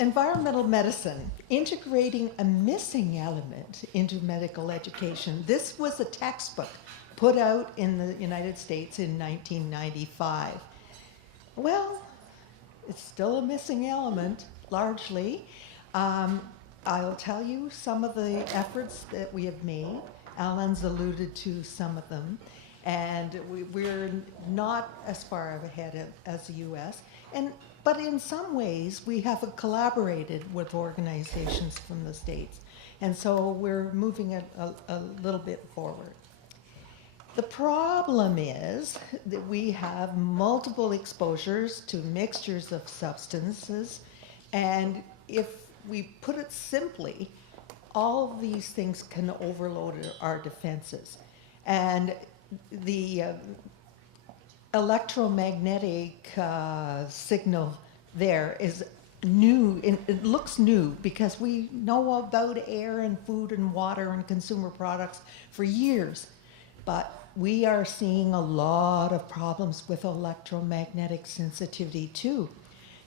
Environmental medicine, integrating a missing element into medical education. This was a textbook put out in the United States in 1995. Well, it's still a missing element, largely. I'll tell you some of the efforts that we have made. Alan's alluded to some of them. And we're not as far ahead as the US. But in some ways, we have collaborated with organizations from the States. And so we're moving it a little bit forward. The problem is that we have multiple exposures to mixtures of substances. And if we put it simply, all of these things can overload our defenses. And the electromagnetic signal there is new. It looks new because we know about air and food and water and consumer products for years. But we are seeing a lot of problems with electromagnetic sensitivity too.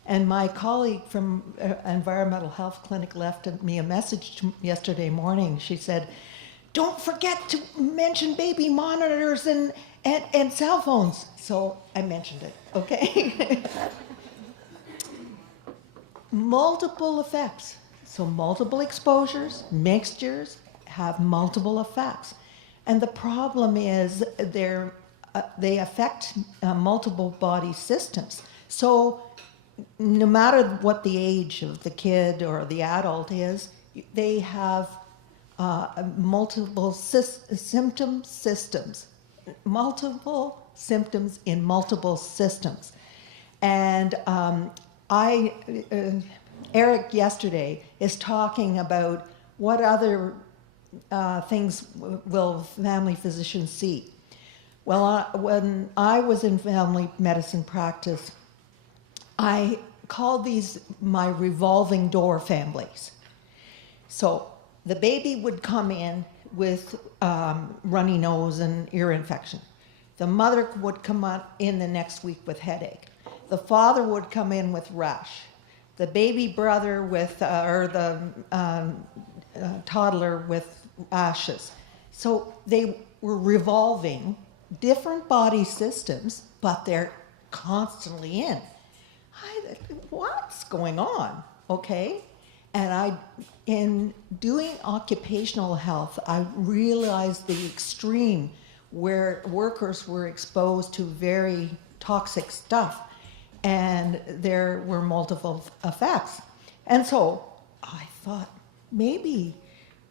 And my colleague from Environmental Health Clinic left me a message yesterday morning. She said, "Don't forget to mention baby monitors and cell phones." So I mentioned it, okay? Multiple effects. So multiple exposures, mixtures have multiple effects. And the problem is they affect multiple body systems. So no matter what the age of the kid or the adult is, they have multiple systems, multiple symptoms in multiple systems. And Eric yesterday is talking about what other things will family physicians see. Well, when I was in family medicine practice, I called these my revolving door families. So the baby would come in with runny nose and ear infection. The mother would come in the next week with headache. The father would come in with rash. The baby brother with, or the toddler with ashes. So they were revolving different body systems, but they're constantly in. What's going on? Okay. And in doing occupational health, I realized the extreme where workers were exposed to very toxic stuff, and there were multiple effects. And so I thought maybe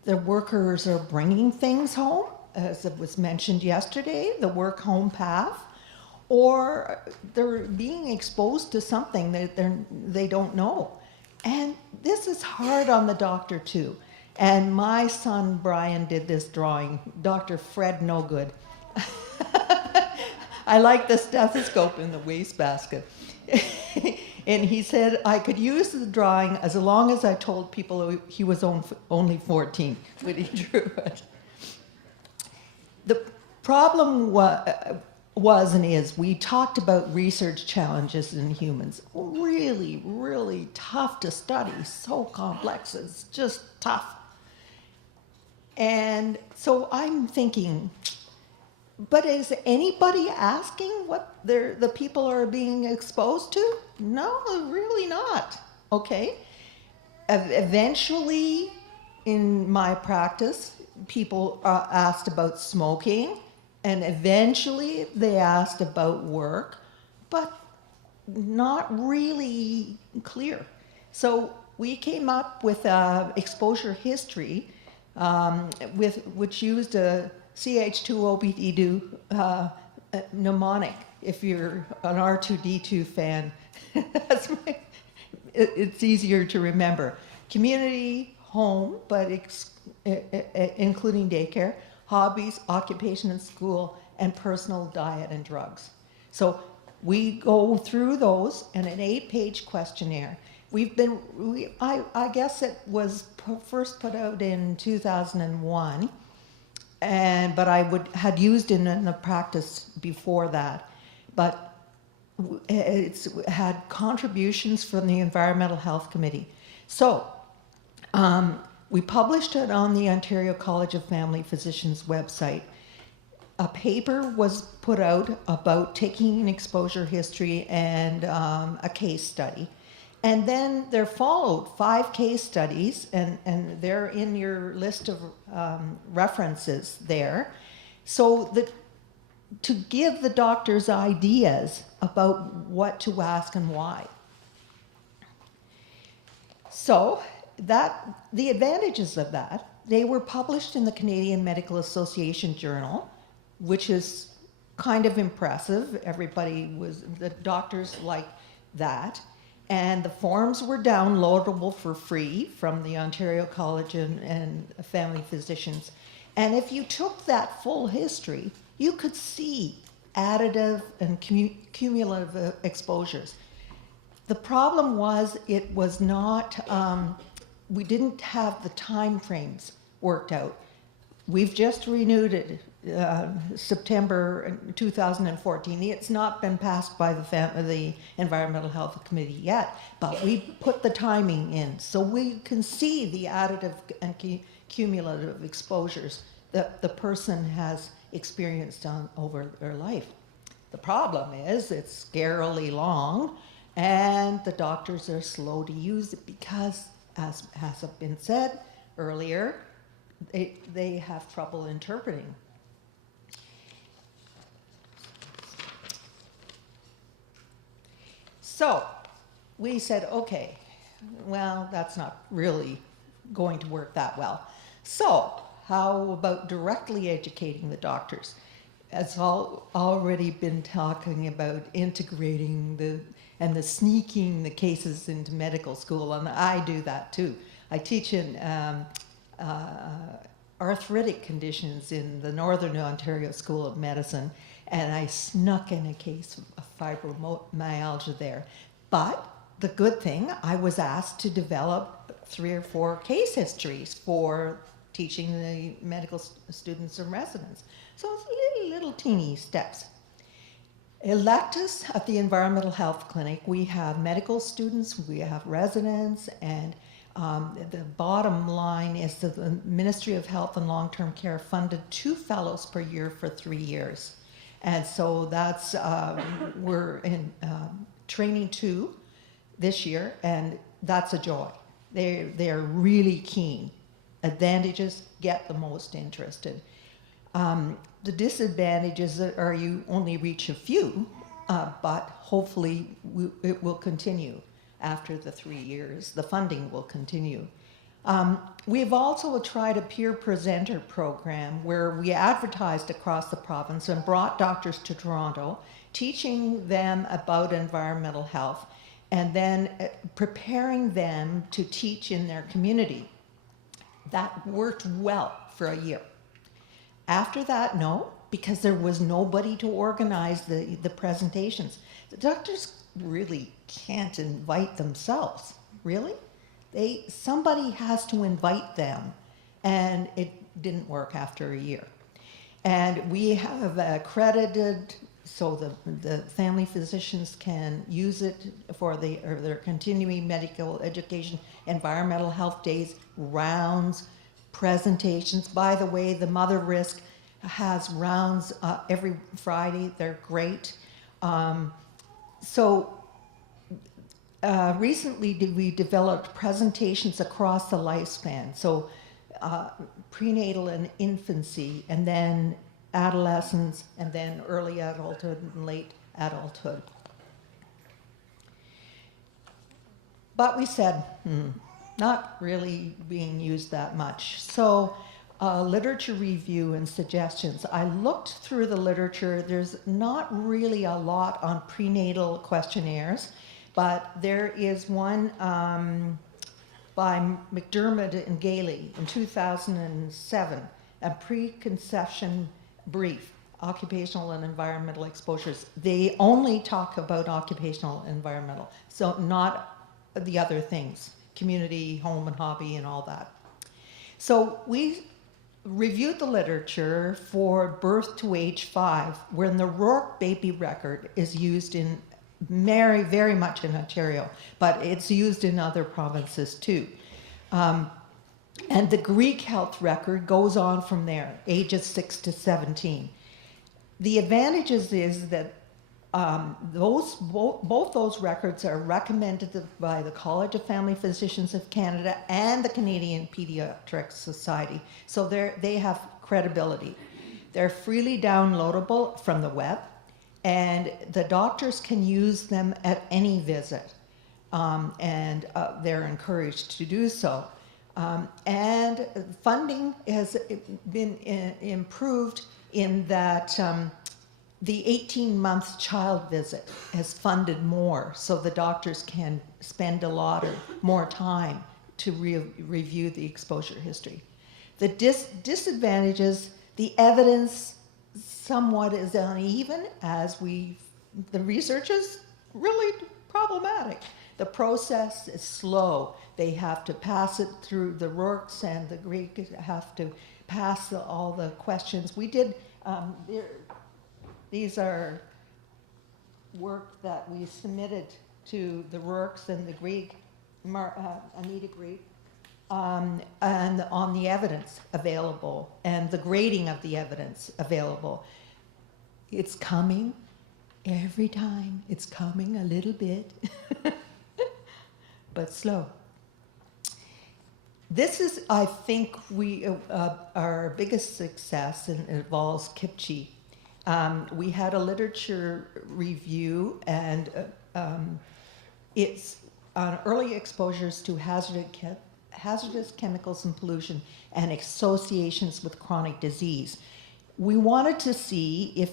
the workers are bringing things home, as it was mentioned yesterday, the work-home path, or they're being exposed to something that they don't know. And this is hard on the doctor too. And my son Brian did this drawing, Dr. Fred No Good. I like the stethoscope in the wastebasket. And he said I could use the drawing as long as I told people he was only 14 when he drew it. The problem was and is, we talked about research challenges in humans. Really, really tough to study, so complex, it's just tough. And so I'm thinking, but is anybody asking what the people are being exposed to? No, really not, okay? Eventually, in my practice, people asked about smoking, and eventually they asked about work, but not really clear. So we came up with exposure history, which used a CH2OBD2 mnemonic. If you're an R2D2 fan, it's easier to remember. Community, home, but including daycare, hobbies, occupation and school, and personal diet and drugs. So we go through those in an 8-page questionnaire. I guess it was first put out in 2001, but I had used it in the practice before that. But it's had contributions from the Environmental Health Committee. So we published it on the Ontario College of Family Physicians website. A paper was put out about taking an exposure history and a case study. And then there followed 5 case studies, and they're in your list of references there. So that to give the doctors ideas about what to ask and why. So the advantages of that, they were published in the Canadian Medical Association Journal, which is kind of impressive. The doctors liked that. And the forms were downloadable for free from the Ontario College and Family Physicians. And if you took that full history, you could see additive and cumulative exposures. The problem was it was not, we didn't have the time frames worked out. We've just renewed it September 2014. It's not been passed by the Environmental Health Committee yet, but we put the timing in so we can see the additive and cumulative exposures that the person has experienced over their life. The problem is it's scarily long, and the doctors are slow to use it because, as has been said earlier, they have trouble interpreting. So we said, okay, well, that's not really going to work that well. So how about directly educating the doctors? It's already been talking about integrating and sneaking the cases into medical school, and I do that too. I teach in arthritic conditions in the Northern Ontario School of Medicine, and I snuck in a case of fibromyalgia there. But the good thing, I was asked to develop 3 or 4 case histories for teaching the medical students and residents. So it's little teeny steps. Electives at the Environmental Health Clinic, we have medical students, we have residents, and the bottom line is that the Ministry of Health and Long-Term Care funded 2 fellows per year for 3 years. And so that's, we're in training 2 this year, and that's a joy. They're really keen. Advantages, get the most interested. The disadvantages are you only reach a few, but hopefully it will continue after the 3 years. The funding will continue. We've also tried a peer presenter program where we advertised across the province and brought doctors to Toronto, teaching them about environmental health, and then preparing them to teach in their community. That worked well for a year. After that, no, because there was nobody to organize the presentations. The doctors really can't invite themselves, really. Somebody has to invite them, and it didn't work after a year. And we have accredited, so the family physicians can use it for their continuing medical education, environmental health days, rounds, presentations. By the way, the Mother Risk has rounds every Friday. They're great. Recently we developed presentations across the lifespan. So prenatal and infancy, and then adolescence, and then early adulthood and late adulthood. But we said, not really being used that much. So literature review and suggestions. I looked through the literature. There's not really a lot on prenatal questionnaires, but there is one by McDermott and Gailey in 2007, a preconception brief, occupational and environmental exposures. They only talk about occupational and environmental, so not the other things, community, home and hobby and all that. So we reviewed the literature for birth to age 5, when the Rourke baby record is used in very much in Ontario, but it's used in other provinces too. And the Greek health record goes on from there, ages 6 to 17. The advantages is that both those records are recommended by the College of Family Physicians of Canada and the Canadian Pediatric Society, so they have credibility. They're freely downloadable from the web, and the doctors can use them at any visit, and they're encouraged to do so. And funding has been improved in that the 18-month child visit has funded more, so the doctors can spend a lot more time to review the exposure history. The disadvantages, the evidence somewhat is uneven, as the research is really problematic. The process is slow. They have to pass it through the Rourke's, and the Greek have to pass all the questions. We did, these are work that we submitted to the Rourke's and the Greek, Anita Greek, and on the evidence available and the grading of the evidence available. It's coming every time. It's coming a little bit, but slow. This is, I think, our biggest success, and it involves KIPCHI. We had a literature review, and it's on early exposures to hazardous chemicals and pollution and associations with chronic disease. We wanted to see if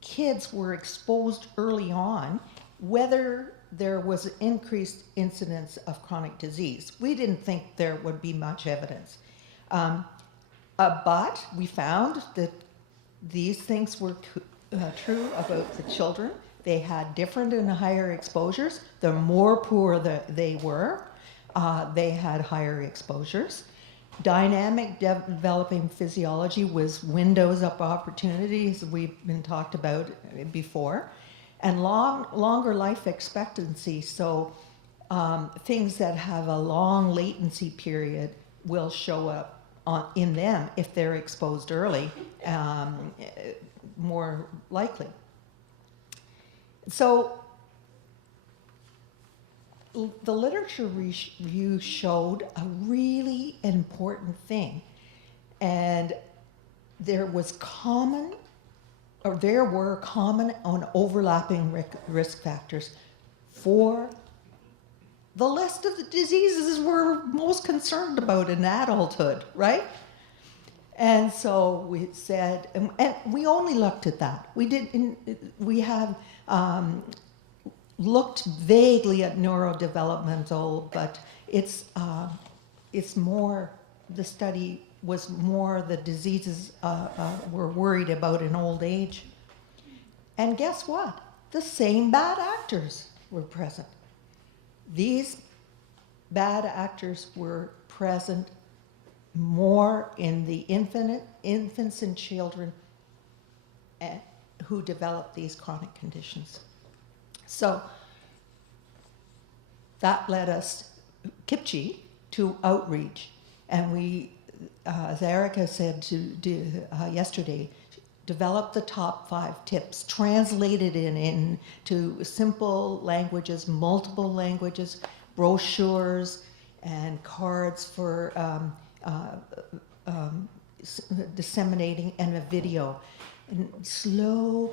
kids were exposed early on, whether there was an increased incidence of chronic disease. We didn't think there would be much evidence. But we found that these things were true about the children. They had different and higher exposures. The more poor they were, they had higher exposures. Dynamic developing physiology was windows of opportunities we've been talked about before. And longer life expectancy, so things that have a long latency period will show up in them if they're exposed early, more likely. So the literature review showed a really important thing, and there were common and overlapping risk factors for the list of the diseases we're most concerned about in adulthood, right? And so we said, and we only looked at that. We have looked vaguely at neurodevelopmental, but it's more, the study was more the diseases we're worried about in old age. And guess what? The same bad actors were present. These bad actors were present more in the infants and children who develop these chronic conditions. So that led us, KIPCHI, to outreach. And we, as Erica said yesterday, develop the top 5 tips, translated into simple languages, multiple languages, brochures, and cards for disseminating, and a video. And slowly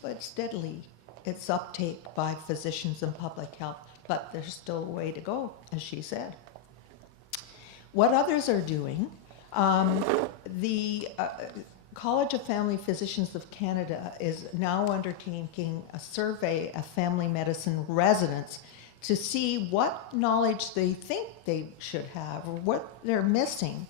but steadily, it's uptake by physicians and public health, but there's still a way to go, as she said. What others are doing, the College of Family Physicians of Canada is now undertaking a survey of family medicine residents to see what knowledge they think they should have or what they're missing.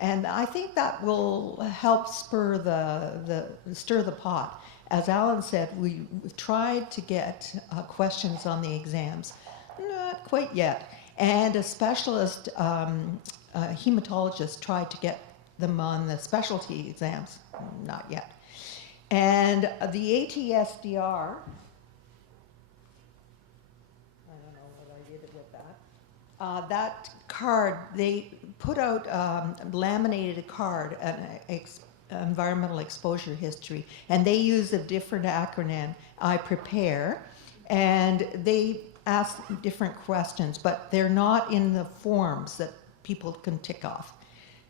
And I think that will help stir the pot. As Alan said, we've tried to get questions on the exams. Not quite yet. And a specialist hematologist tried to get them on the specialty exams. Not yet. And the ATSDR that card, they put out laminated a card, environmental exposure history, and they use a different acronym, I prepare, and they ask different questions, but they're not in the forms that people can tick off.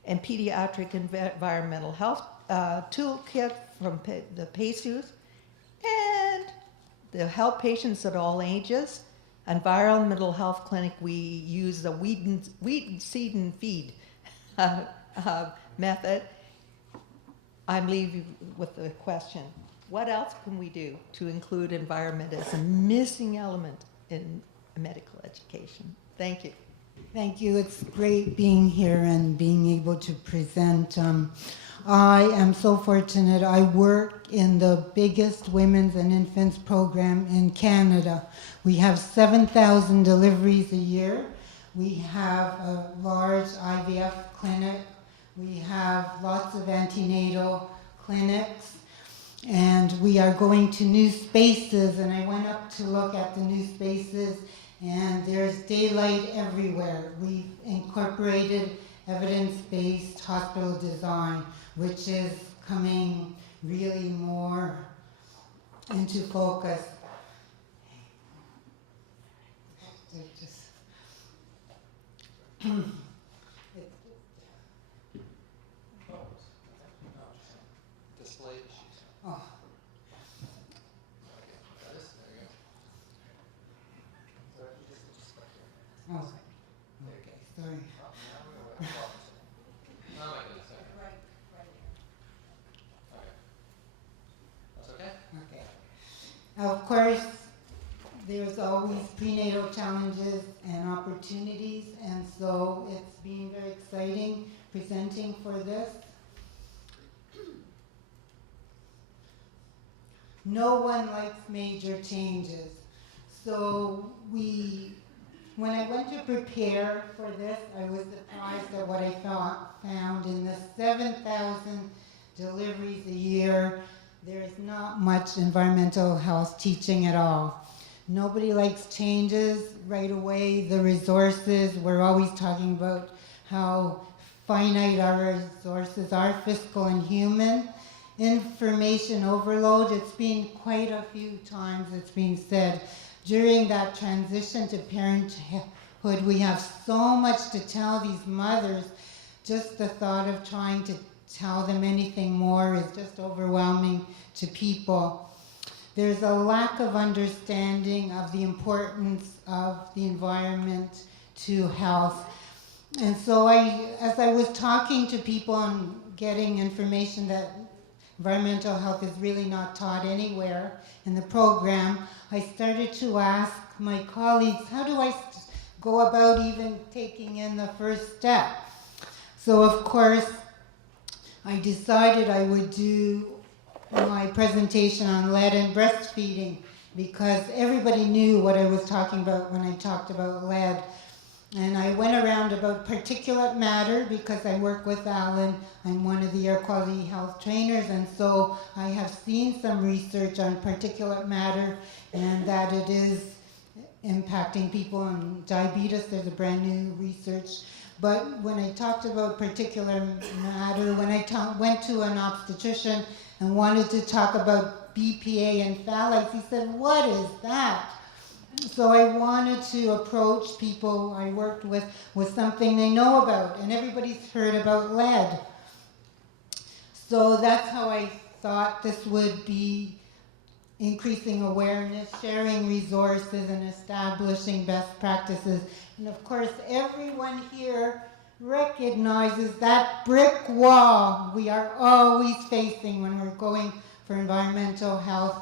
And pediatric environmental health toolkit from the PEHE, and the help patients at all ages. Environmental health clinic, we use the weed, seed, and feed method. I'm leaving with the question, what else can we do to include environment as a missing element in medical education? Thank you. Thank you. It's great being here and being able to present. I am so fortunate. I work in the biggest women's and infants program in Canada. We have 7,000 deliveries a year. We have a large IVF clinic. We have lots of antenatal clinics. And we are going to new spaces, and I went up to look at the new spaces, and there's daylight everywhere. We've incorporated evidence-based hospital design, which is coming really more into focus. Oh. Oh, okay, sorry. Okay. Of course, there's always prenatal challenges and opportunities, and so it's been very exciting presenting for this. No one likes major changes. So when I went to prepare for this, I was surprised at what I found in the 7,000 deliveries a year. There's not much environmental health teaching at all. Nobody likes changes right away. The resources, we're always talking about how finite our resources are, fiscal and human. Information overload, it's been quite a few times it's been said. During that transition to parenthood, we have so much to tell these mothers. Just the thought of trying to tell them anything more is just overwhelming to people. There's a lack of understanding of the importance of the environment to health. And so as I was talking to people and getting information that environmental health is really not taught anywhere in the program, I started to ask my colleagues, how do I go about even taking in the first step? So of course, I decided I would do my presentation on lead and breastfeeding because everybody knew what I was talking about when I talked about lead. And I went around about particulate matter because I work with Alan. I'm one of the air quality health trainers, and so I have seen some research on particulate matter and that it is impacting people on diabetes. There's a brand new research. But when I talked about particulate matter, when I went to an obstetrician and wanted to talk about BPA and phthalates, he said, "What is that?" So I wanted to approach people I worked with something they know about, and everybody's heard about lead. So that's how I thought this would be increasing awareness, sharing resources, and establishing best practices. And of course, everyone here recognizes that brick wall we are always facing when we're going for environmental health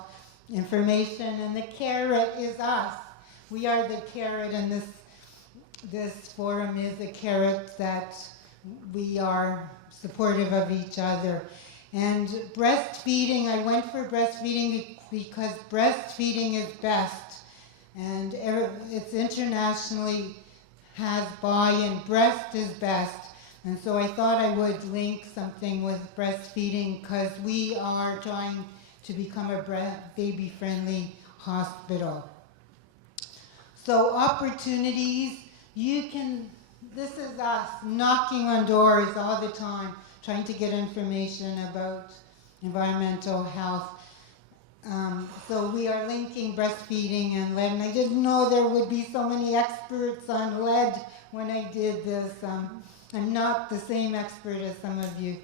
information, and the carrot is us. We are the carrot, and this forum is a carrot that we are supportive of each other. And breastfeeding, I went for breastfeeding because breastfeeding is best, and it's internationally has buy-in. Breast is best. And so I thought I would link something with breastfeeding because we are trying to become a baby-friendly hospital. So opportunities this is us knocking on doors all the time, trying to get information about environmental health. So we are linking breastfeeding and lead, and I didn't know there would be so many experts on lead when I did this. I'm not the same expert as some of you.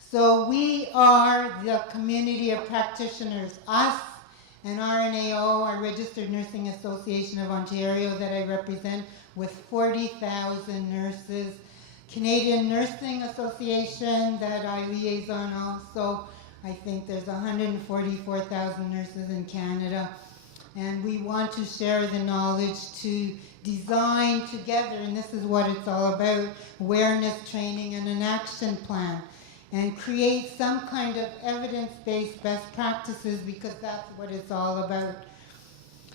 So we are the community of practitioners, us and RNAO, our Registered Nursing Association of Ontario that I represent, with 40,000 nurses. Canadian Nursing Association that I liaison also. I think there's 144,000 nurses in Canada. And we want to share the knowledge to design together, and this is what it's all about, awareness training and an action plan. And create some kind of evidence-based best practices, because that's what it's all about.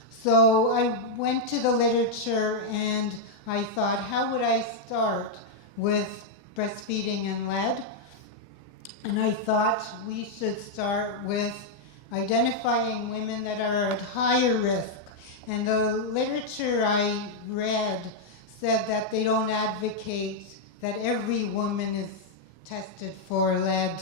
So I went to the literature and I thought, how would I start with breastfeeding and lead? And I thought we should start with identifying women that are at higher risk. And the literature I read said that they don't advocate that every woman is tested for lead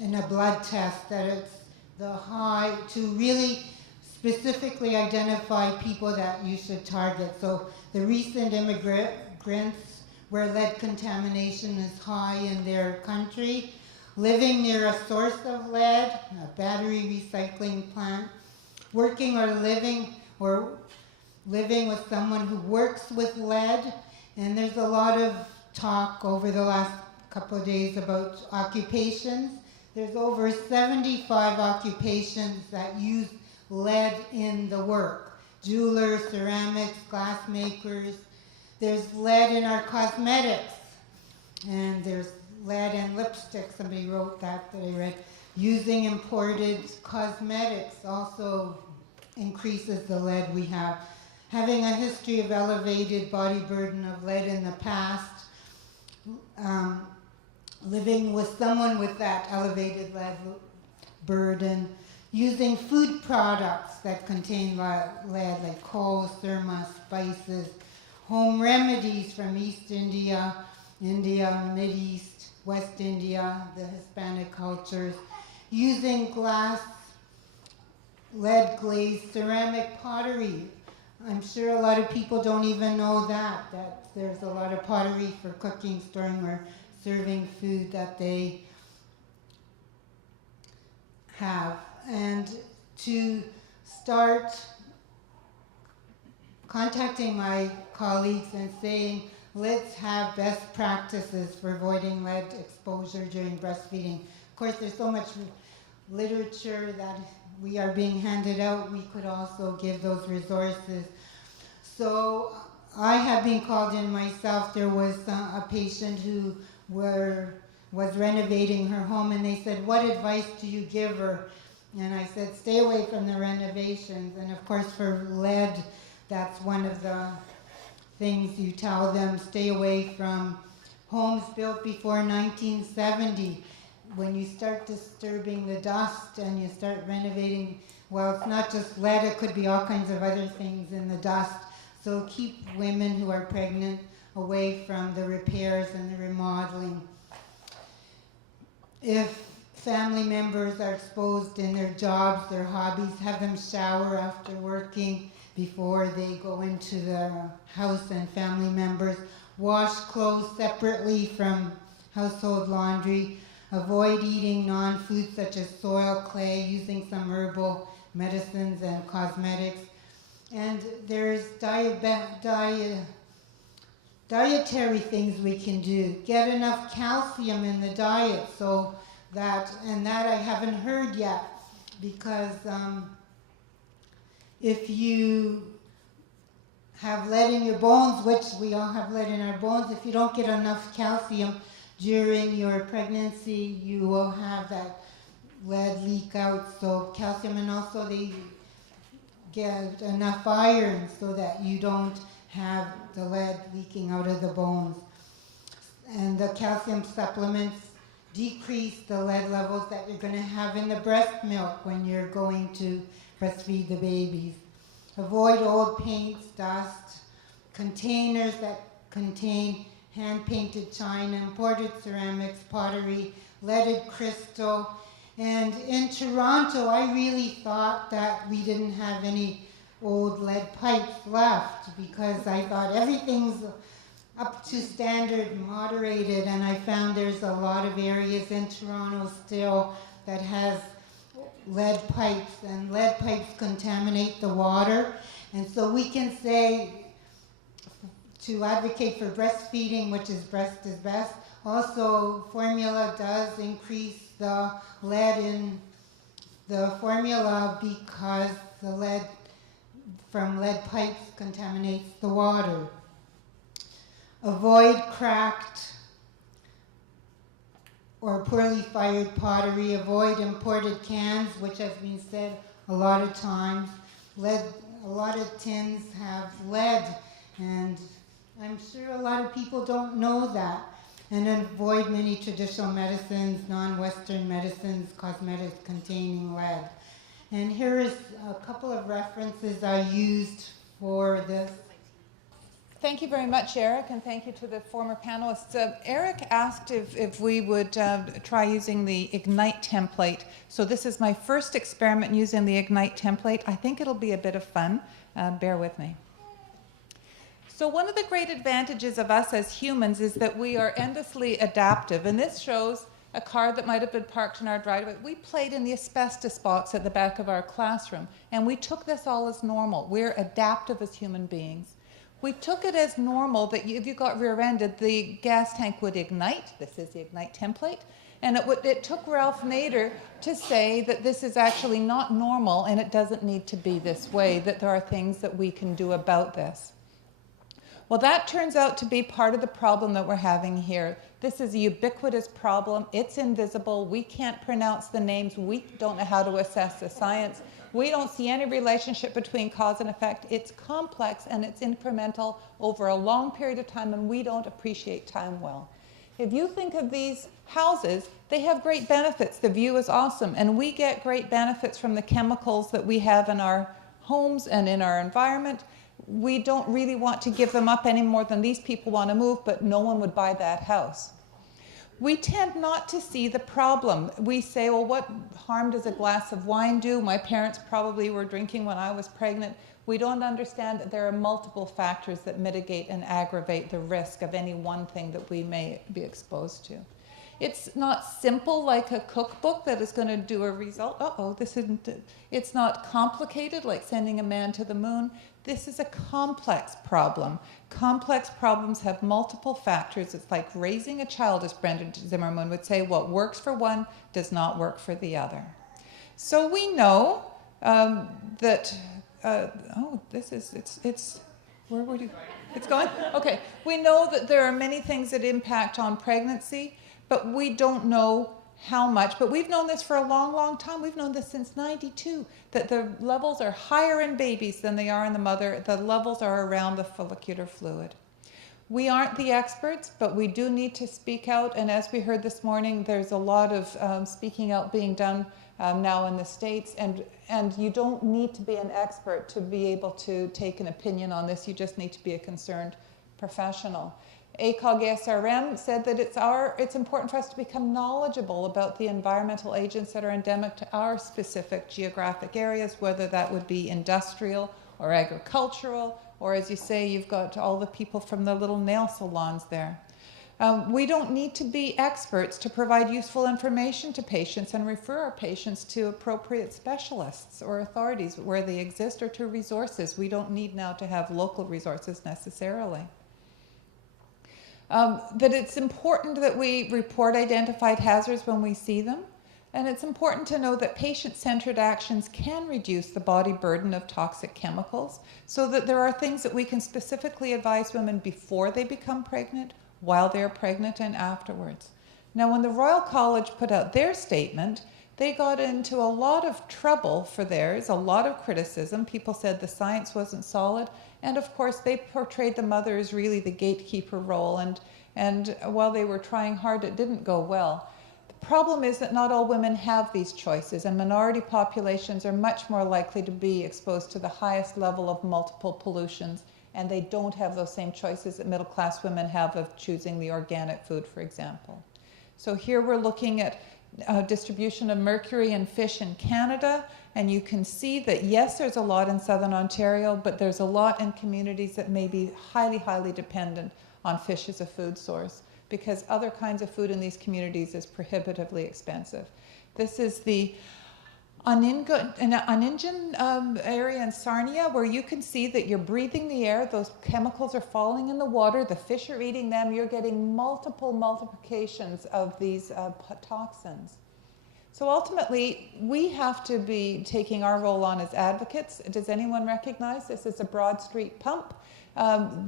in a blood test, that it's the high, to really specifically identify people that you should target. So the recent immigrants where lead contamination is high in their country, living near a source of lead, a battery recycling plant, working or living with someone who works with lead. And there's a lot of talk over the last couple of days about occupations. There's over 75 occupations that use lead in the work. Jewelers, ceramics, glass makers. There's lead in our cosmetics. And there's lead in lipstick. Somebody wrote that I read. Using imported cosmetics also increases the lead we have. Having a history of elevated body burden of lead in the past. Living with someone with that elevated lead burden. Using food products that contain lead, like coal, surma, spices. Home remedies from East India, Mid-East, West India, the Hispanic cultures. Using glass, lead glazed ceramic pottery. I'm sure a lot of people don't even know that there's a lot of pottery for cooking, storing, or serving food that they have. And to start contacting my colleagues and saying, let's have best practices for avoiding lead exposure during breastfeeding. Of course, there's so much literature that we are being handed out. We could also give those resources. So I have been called in myself. There was a patient who was renovating her home, and they said, what advice do you give her? And I said, stay away from the renovations. And of course, for lead, that's one of the things you tell them. Stay away from homes built before 1970. When you start disturbing the dust and you start renovating, well, it's not just lead, it could be all kinds of other things in the dust. So keep women who are pregnant away from the repairs and the remodeling. If family members are exposed in their jobs, their hobbies, have them shower after working before they go into their house, and family members. Wash clothes separately from household laundry. Avoid eating non-food such as soil, clay, using some herbal medicines and cosmetics. And there's dietary things we can do. Get enough calcium in the diet, so that I haven't heard yet, because if you have lead in your bones, which we all have lead in our bones, if you don't get enough calcium during your pregnancy, you will have that lead leak out. So calcium, and also they get enough iron so that you don't have the lead leaking out of the bones. And the calcium supplements decrease the lead levels that you're going to have in the breast milk when you're going to breastfeed the babies. Avoid old paints, dust, containers that contain hand-painted china, imported ceramics, pottery, leaded crystal. And in Toronto, I really thought that we didn't have any old lead pipes left, because I thought everything's up to standard, moderated, and I found there's a lot of areas in Toronto still that has lead pipes, and lead pipes contaminate the water. And so we can say, to advocate for breastfeeding, which is breast is best, also formula does increase the lead in the formula, because the lead from lead pipes contaminates the water. Avoid cracked or poorly fired pottery. Avoid imported cans, which has been said a lot of times. Lead, a lot of tins have lead, and I'm sure a lot of people don't know that. And avoid many traditional medicines, non-Western medicines, cosmetics containing lead. And here is a couple of references I used for this. Thank you very much, Eric, and thank you to the former panelists. Eric asked if we would try using the Ignite template. So this is my first experiment using the Ignite template. I think it'll be a bit of fun. Bear with me. So one of the great advantages of us as humans is that we are endlessly adaptive, and this shows a car that might have been parked in our driveway. We played in the asbestos box at the back of our classroom, and we took this all as normal. We're adaptive as human beings. We took it as normal that if you got rear-ended, the gas tank would ignite. This is the Ignite template. And it took Ralph Nader to say that this is actually not normal and it doesn't need to be this way, that there are things that we can do about this. Well, that turns out to be part of the problem that we're having here. This is a ubiquitous problem. It's invisible. We can't pronounce the names. We don't know how to assess the science. We don't see any relationship between cause and effect. It's complex and it's incremental over a long period of time, and we don't appreciate time well. If you think of these houses, they have great benefits. The view is awesome, and we get great benefits from the chemicals that we have in our homes and in our environment. We don't really want to give them up any more than these people want to move, but no one would buy that house. We tend not to see the problem. We say, well, what harm does a glass of wine do? My parents probably were drinking when I was pregnant. We don't understand that there are multiple factors that mitigate and aggravate the risk of any one thing that we may be exposed to. It's not simple like a cookbook that is going to do a result. This isn't it. It's not complicated like sending a man to the moon. This is a complex problem. Complex problems have multiple factors. It's like raising a child, as Brendan Zimmerman would say. What works for one does not work for the other. So we know that, where were you? It's going? Okay. We know that there are many things that impact on pregnancy, but we don't know how much. But we've known this for a long, long time. We've known this since '92, that the levels are higher in babies than they are in the mother. The levels are around the follicular fluid. We aren't the experts, but we do need to speak out. And as we heard this morning, there's a lot of speaking out being done now in the States. And you don't need to be an expert to be able to take an opinion on this. You just need to be a concerned professional. ACOG SRM said that it's important for us to become knowledgeable about the environmental agents that are endemic to our specific geographic areas, whether that would be industrial or agricultural, or as you say, you've got all the people from the little nail salons there. We don't need to be experts to provide useful information to patients and refer our patients to appropriate specialists or authorities where they exist, or to resources. We don't need now to have local resources necessarily. That it's important that we report identified hazards when we see them. And it's important to know that patient-centered actions can reduce the body burden of toxic chemicals, so that there are things that we can specifically advise women before they become pregnant, while they're pregnant, and afterwards. Now, when the Royal College put out their statement, they got into a lot of trouble for theirs, a lot of criticism. People said the science wasn't solid. And of course, they portrayed the mother as really the gatekeeper role. And while they were trying hard, it didn't go well. The problem is that not all women have these choices, and minority populations are much more likely to be exposed to the highest level of multiple pollutions and they don't have those same choices that middle-class women have of choosing the organic food, for example. So here we're looking at distribution of mercury in fish in Canada, and you can see that yes, there's a lot in Southern Ontario, but there's a lot in communities that may be highly, highly dependent on fish as a food source, because other kinds of food in these communities is prohibitively expensive. This is the Aninjan area in Sarnia, where you can see that you're breathing the air, those chemicals are falling in the water, the fish are eating them, you're getting multiplications of these toxins. So ultimately, we have to be taking our role on as advocates. Does anyone recognize this is a Broad Street pump?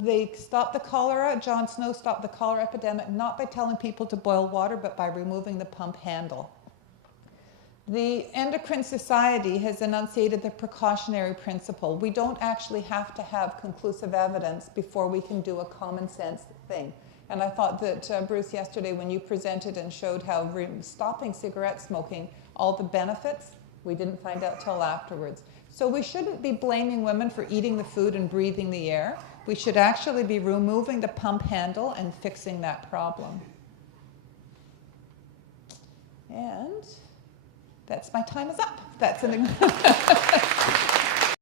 They stopped the cholera, John Snow stopped the cholera epidemic, not by telling people to boil water, but by removing the pump handle. The Endocrine Society has enunciated the precautionary principle. We don't actually have to have conclusive evidence before we can do a common sense thing. And I thought that, Bruce, yesterday when you presented and showed how stopping cigarette smoking, all the benefits, we didn't find out till afterwards. So we shouldn't be blaming women for eating the food and breathing the air. We should actually be removing the pump handle and fixing that problem. And that's my time is up. That's an